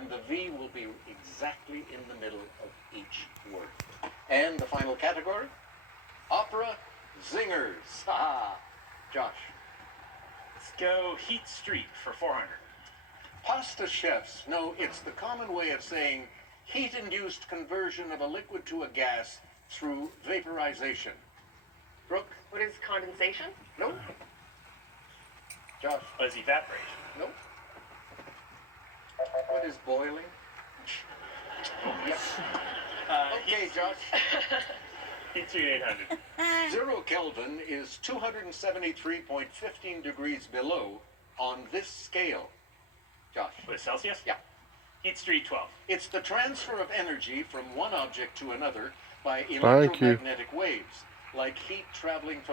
and the V will be exactly in the middle of each word. And the final category, opera zingers. Ha! Josh. Let's go Heat Street for 400. Pasta chefs know it's the common way of saying heat-induced conversion of a liquid to a gas through vaporization. Brooke? What is condensation? Nope. Josh? What is evaporation? Nope. What is boiling? Yep. Okay, Josh. Heat Street 800. 0 Kelvin is 273.15 degrees below on this scale. Josh? What is Celsius? Yeah. Heat Street 12. It's the transfer of energy from one object to another by you. electromagnetic waves, like heat traveling from